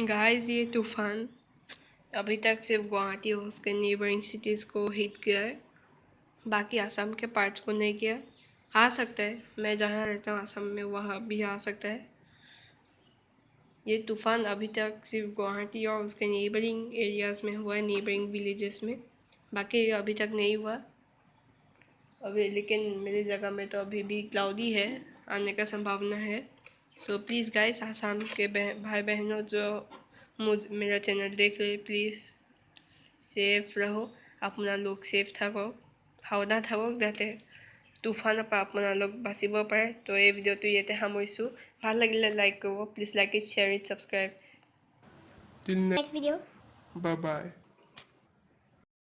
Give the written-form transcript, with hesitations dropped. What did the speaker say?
Guys ये तूफान अभी तक सिर्फ गुवाहाटी और उसके नेबरिंग सिटीज़ को हिट किया है, बाकी आसाम के पार्ट्स को नहीं किया। आ सकता है, मैं जहाँ रहता हूँ आसाम में वहाँ भी आ सकता है। ये तूफ़ान अभी तक सिर्फ गुवाहाटी और उसके नेबरिंग एरियाज़ में हुआ है, नेबरिंग विलेजेस में, बाकी अभी तक नहीं हुआ अभी। लेकिन मेरी जगह में तो अभी भी क्लाउडी है, आने का संभावना है। सो प्लीज़ गाइस, आसाम के भाई बहनों जो मेरा चैनल देख रहे, प्लीज़ सेफ रहो, আপোনালোক सेफ থাকক, সাৱধান থাকক যাতে তুফানৰ পৰা আপোনালোক বাচিব পাৰে। তো এই ভিডিঅ'টো ইয়াতে সামৰিছোঁ। ভাল লাগিলে লাইক কৰিব, please like it, share it, subscribe. Till next video. Bye bye.